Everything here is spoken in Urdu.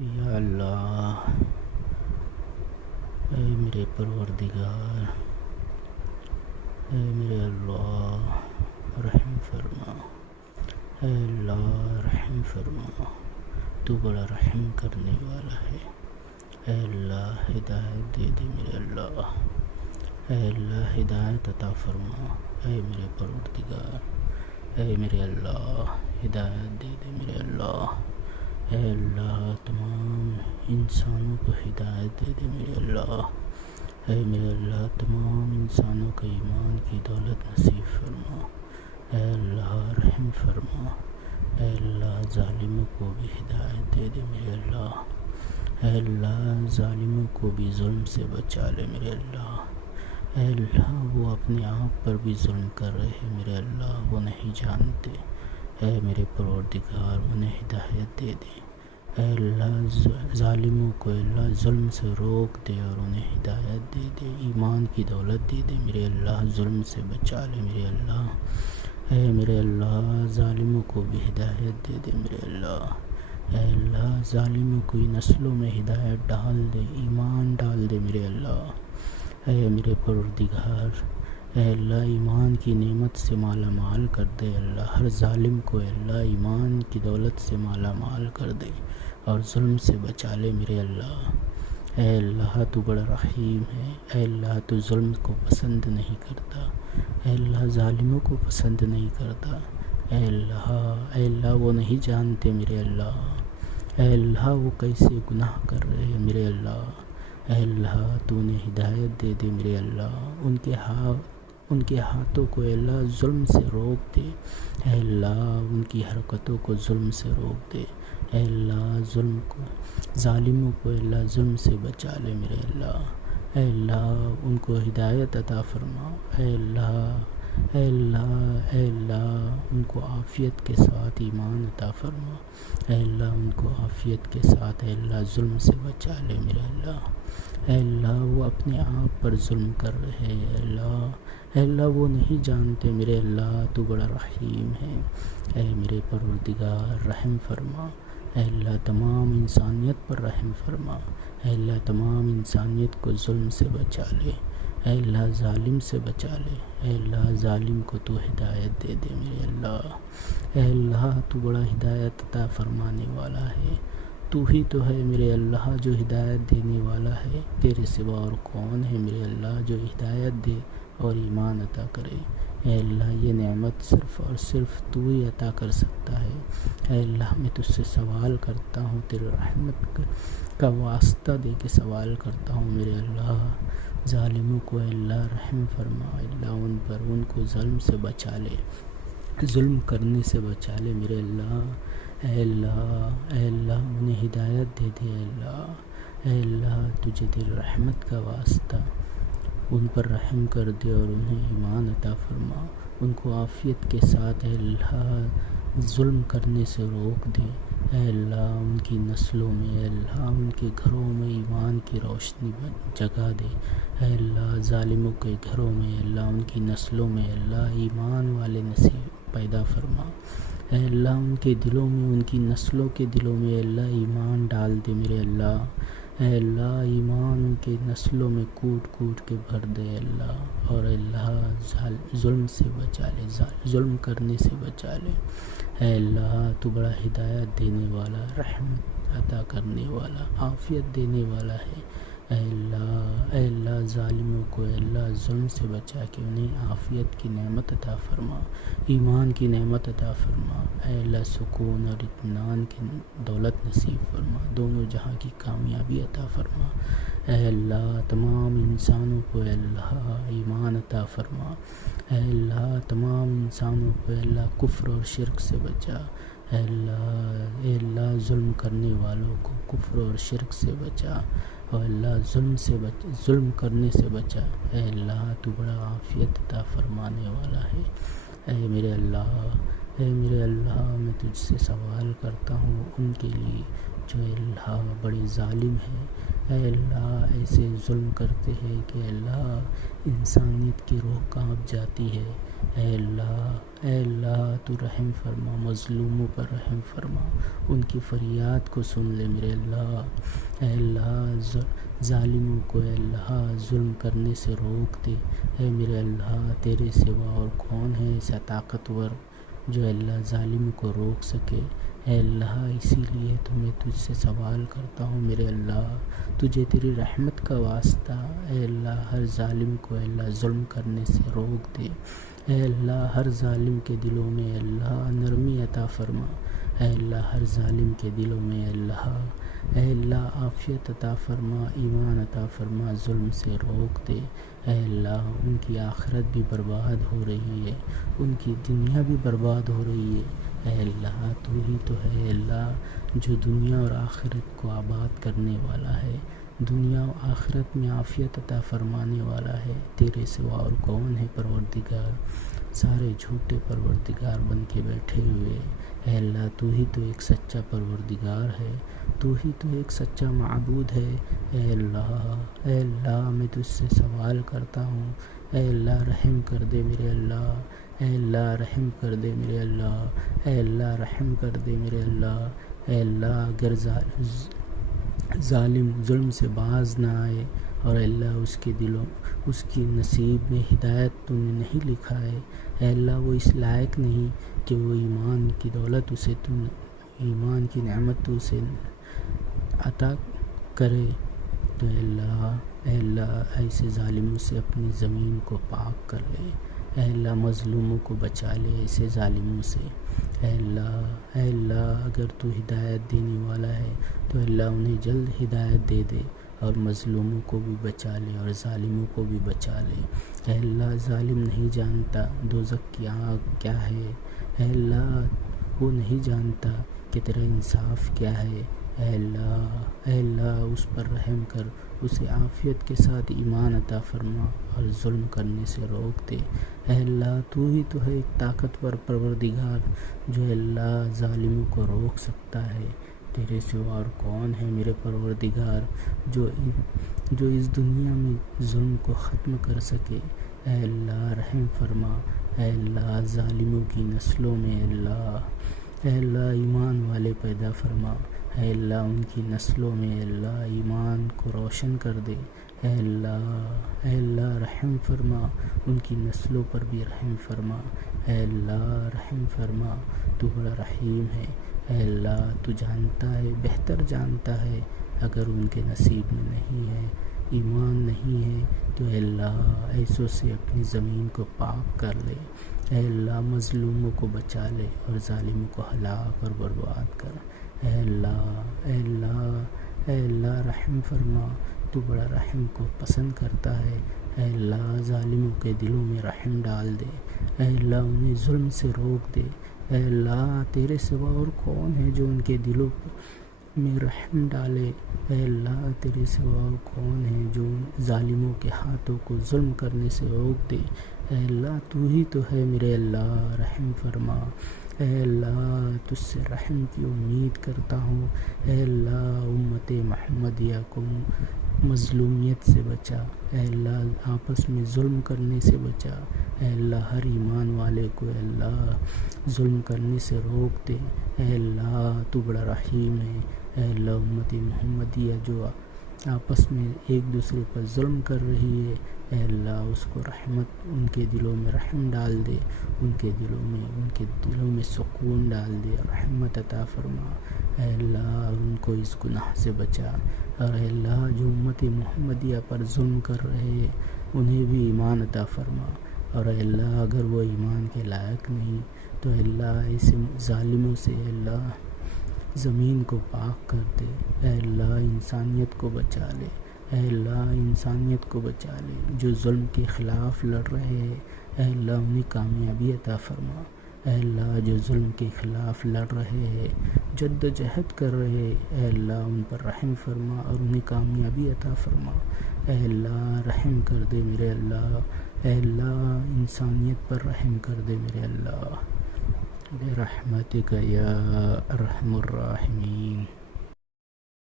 یا اللہ، اے میرے پروردگار، اے میرے اللہ رحم فرما، اے اللہ رحم فرما، تو بڑا رحم کرنے والا ہے۔ اے اللہ ہدایت دے دے میرے اللہ، اے اللہ ہدایت عطا فرما، اے میرے پروردگار، اے میرے اللہ ہدایت دے دے میرے اللہ، اے اللہ تمام انسانوں کو ہدایت دے دے میرے اللہ، اے میرے اللہ تمام انسانوں کو ایمان کی دولت نصیب فرما، اے اللہ رحم فرما، اے اللہ ظالموں کو بھی ہدایت دے دے میرے اللہ، اے اللہ ظالموں کو بھی ظلم سے بچا لے میرے اللہ، اے اللہ وہ اپنے آپ پر بھی ظلم کر رہے ہیں میرے اللہ، وہ نہیں جانتے، اے میرے پروردگار انہیں ہدایت دے دے، اے اللہ ظالموں کو اللہ ظلم سے روک دے اور انہیں ہدایت دے دے، ایمان کی دولت دے دے میرے اللہ، ظلم سے بچا لے میرے اللہ، اے میرے اللہ ظالموں کو بھی ہدایت دے دے میرے اللہ، اے اللہ ظالموں کی نسلوں میں ہدایت ڈال دے، ایمان ڈال دے میرے اللہ، اے میرے پروردگار، اے اللہ ایمان کی نعمت سے مالا مال کر دے اللہ، ہر ظالم کو اللہ ایمان کی دولت سے مالا مال کر دے اور ظلم سے بچا لے میرے اللہ، اے اللہ تو بڑا رحیم ہے، اے اللہ تو ظلم کو پسند نہیں کرتا، اے اللہ ظالموں کو پسند نہیں کرتا، اے اللہ وہ نہیں جانتے میرے اللہ، اے اللہ وہ کیسے گناہ کر رہے ہیں میرے اللہ، اے اللہ تو انہیں ہدایت دے دے میرے اللہ، ان کے ہاتھوں کو اللہ ظلم سے روک دے، اے اللہ ان کی حرکتوں کو ظلم سے روک دے، اے اللہ ظالموں کو اللہ ظلم سے بچا لے میرے اللہ، اے اللہ ان کو ہدایت عطا فرما، اے اللہ اے اللہ اے اللہ ان کو عافیت کے ساتھ ایمان عطا فرما، اے اللہ ان کو عافیت کے ساتھ اے اللہ ظلم سے بچا لے میرے اللہ، اے اللہ وہ اپنے آپ پر ظلم کر رہے ہیں اے اللہ وہ نہیں جانتے میرے اللہ تو بڑا رحیم ہے، اے میرے پروردگار رحم فرما، اے اللہ تمام انسانیت پر رحم فرما، اے اللہ تمام انسانیت کو ظلم سے بچا لے، اے اللہ ظالم سے بچا لے، اے اللہ ظالم کو تو ہدایت دے دے میرے اللہ، اے اللہ تو بڑا ہدایت عطا فرمانے والا ہے، تو ہی تو ہے میرے اللہ جو ہدایت دینے والا ہے، تیرے سوا اور کون ہے میرے اللہ جو ہدایت دے اور ایمان عطا کرے، اے اللہ یہ نعمت صرف اور صرف تو ہی عطا کر سکتا ہے، اے اللہ میں تجھ سے سوال کرتا ہوں، تیرے رحمت کا واسطہ دے کے سوال کرتا ہوں میرے اللہ، ظالموں کو اے اللہ رحم فرما، اے اللہ ان کو ظلم سے بچا لے، ظلم کرنے سے بچا لے میرے اللہ، اے اللہ انہیں ہدایت دے دے اے اللہ تجھے تیری رحمت کا واسطہ ان پر رحم کر دے اور انہیں ایمان عطا فرما، ان کو عافیت کے ساتھ اے اللہ ظلم کرنے سے روک دے، اے اللہ ان کی نسلوں میں اے اللہ ان کے گھروں میں ایمان کی روشنی جگا دے، اے اللہ ظالموں کے گھروں میں اے اللہ ان کی نسلوں میں اے اللہ ایمان والے نصیب پیدا فرما، اے اللہ ان کے دلوں میں ان کی نسلوں کے دلوں میں اے اللہ ایمان ڈال دے میرے اللہ، اے اللہ ایمان ان کے نسلوں میں کوٹ کوٹ کے بھر دے اے اللہ، اور اے اللہ ظلم سے بچا لے، ظلم کرنے سے بچا لے، اے اللہ تو بڑا ہدایت دینے والا، رحمت عطا کرنے والا، عافیت دینے والا ہے، اے اللہ ظالموں کو اے اللہ ظلم سے بچا کے انہیں عافیت کی نعمت عطا فرما، ایمان کی نعمت عطا فرما، اے اللہ سکون اور اطمینان کی دولت نصیب فرما، دونوں جہاں کی کامیابی عطا فرما، اے اللہ تمام انسانوں کو اے اللہ ایمان عطا فرما، اے اللہ تمام انسانوں کو اے اللہ کفر اور شرک سے بچا، اے اللہ ظلم کرنے والوں کو کفر اور شرک سے بچا، اور اللہ ظلم کرنے سے بچا، اے اللہ تو بڑا عافیت عطا فرمانے والا ہے، اے میرے اللہ میں تجھ سے سوال کرتا ہوں ان کے لیے جو اے اللہ بڑے ظالم ہیں، اے اللہ ایسے ظلم کرتے ہیں کہ اے اللہ انسانیت کی روح کانپ جاتی ہے، اے اللہ تو رحم فرما، مظلوموں پر رحم فرما، ان کی فریاد کو سن لے میرے اللہ۔ اے اللہ ظالموں کو اے اللہ ظلم کرنے سے روک دے۔ اے میرے اللہ تیرے سوا اور کون ہے ایسا طاقتور جو اللہ ظالم کو روک سکے۔ اے اللہ اسی لیے تو میں تجھ سے سوال کرتا ہوں میرے اللہ، تجھے تیری رحمت کا واسطہ اے اللہ ہر ظالم کو اے اللہ ظلم کرنے سے روک دے۔ اے اللہ ہر ظالم کے دلوں میں اے اللہ نرمی عطا فرما۔ اے اللہ ہر ظالم کے دلوں میں اے اللہ عافیت عطا فرما، ایمان عطا فرما، ظلم سے روک دے۔ اے اللہ ان کی آخرت بھی برباد ہو رہی ہے، ان کی دنیا بھی برباد ہو رہی ہے۔ اے اللہ تو ہی تو ہے اے اللہ جو دنیا اور آخرت کو آباد کرنے والا ہے، دنیا و آخرت میں عافیت عطا فرمانے والا ہے۔ تیرے سوا اور کون ہے پروردگار؟ سارے جھوٹے پروردگار بن کے بیٹھے ہوئے۔ اے اللہ تو ہی تو ایک سچا پروردگار ہے، تو ہی تو ایک سچا معبود ہے۔ اے اللہ میں تجھ سے سوال کرتا ہوں، اے اللہ رحم کر دے میرے اللہ، اے اللہ رحم کر دے میرے اللہ، اے اللہ رحم کر دے میرے اللہ۔ اے اللہ اگر ظالم ظلم سے باز نہ آئے اور اے اللہ اس کی نصیب میں ہدایت تو نے نہیں لکھا ہے، اے اللہ وہ اس لائق نہیں کہ وہ ایمان کی دولت ایمان کی نعمت تو اسے عطا کرے، تو اے اللہ ایسے ظالموں سے اپنی زمین کو پاک کر لے۔ اے اللہ مظلوموں کو بچا لے ایسے ظالموں سے۔ اے اللہ اگر تو ہدایت دینے والا ہے تو اے اللہ انہیں جلد ہدایت دے دے، اور مظلوموں کو بھی بچا لے اور ظالموں کو بھی بچا لے۔ اے اللہ ظالم نہیں جانتا دوزخ کی آگ کیا ہے، اے اللہ وہ نہیں جانتا کہ تیرا انصاف کیا ہے۔ اے اللہ اس پر رحم کر، اسے عافیت کے ساتھ ایمان عطا فرما اور ظلم کرنے سے روک دے۔ اے اللہ تو ہی تو ہے ایک طاقتور پروردگار جو اے اللہ ظالموں کو روک سکتا ہے۔ تیرے سوا اور کون ہے میرے پروردگار جو اس دنیا میں ظلم کو ختم کر سکے۔ اے اللہ رحم فرما، اے اللہ ظالموں کی نسلوں میں اے اللہ ایمان والے پیدا فرما۔ اے اللہ ان کی نسلوں میں اے اللہ ایمان کو روشن کر دے۔ اے اللہ رحم فرما، ان کی نسلوں پر بھی رحم فرما۔ اے اللہ رحم فرما، تو بڑا رحیم ہے۔ اے اللہ تو جانتا ہے، بہتر جانتا ہے، اگر ان کے نصیب میں نہیں ہے، ایمان نہیں ہے، تو اے اللہ ایسوں سے اپنی زمین کو پاک کر لے۔ اے اللہ مظلوموں کو بچا لے اور ظالموں کو ہلاک اور برباد کر۔ اے اللہ رحم فرما، تو بڑا رحم کو پسند کرتا ہے۔ اے اللہ ظالموں کے دلوں میں رحم ڈال دے، اے اللہ انہیں ظلم سے روک دے۔ اے اللہ تیرے سوا اور کون ہے جو ان کے دلوں میں رحم ڈالے؟ اے اللہ تیرے سوا اور کون ہے جو ظالموں کے ہاتھوں کو ظلم کرنے سے روک دے؟ اے اللہ تو ہی تو ہے میرے اللہ، رحم فرما۔ اے اللہ تجھ سے رحم کی امید کرتا ہوں۔ اے اللہ امت محمدیہ کو مظلومیت سے بچا، اے اللہ آپس میں ظلم کرنے سے بچا۔ اے اللہ ہر ایمان والے کو اے اللہ ظلم کرنے سے روک دے۔ اے اللہ تو بڑا رحیم ہے۔ اے اللہ امت محمدیہ جو آپس میں ایک دوسرے پر ظلم کر رہی ہے، اے اللہ اس کو رحمت، ان کے دلوں میں رحم ڈال دے، ان کے دلوں میں سکون ڈال دے، رحمت عطا فرما۔ اے اللہ ان کو اس گناہ سے بچا، اور اے اللہ جو امت محمدیہ پر ظلم کر رہے ہیں انہیں بھی ایمان عطا فرما، اور اے اللہ اگر وہ ایمان کے لائق نہیں تو اے اللہ ایسے ظالموں سے اے اللہ زمین کو پاک کر دے۔ اے اللہ انسانیت کو بچا لے، اے اللہ انسانیت کو بچا لے، جو ظلم کے خلاف لڑ رہے ہیں اے اللہ انہیں کامیابی عطا فرما۔ اے اللہ جو ظلم کے خلاف لڑ رہے ہیں، جد و جہد کر رہے ہیں، اے اللہ ان پر رحم فرما اور انہیں کامیابی عطا فرما۔ اے اللہ رحم کر دے میرے اللہ، اے اللہ انسانیت پر رحم کر دے میرے اللہ، برحمتک یا ارحم الراحمین۔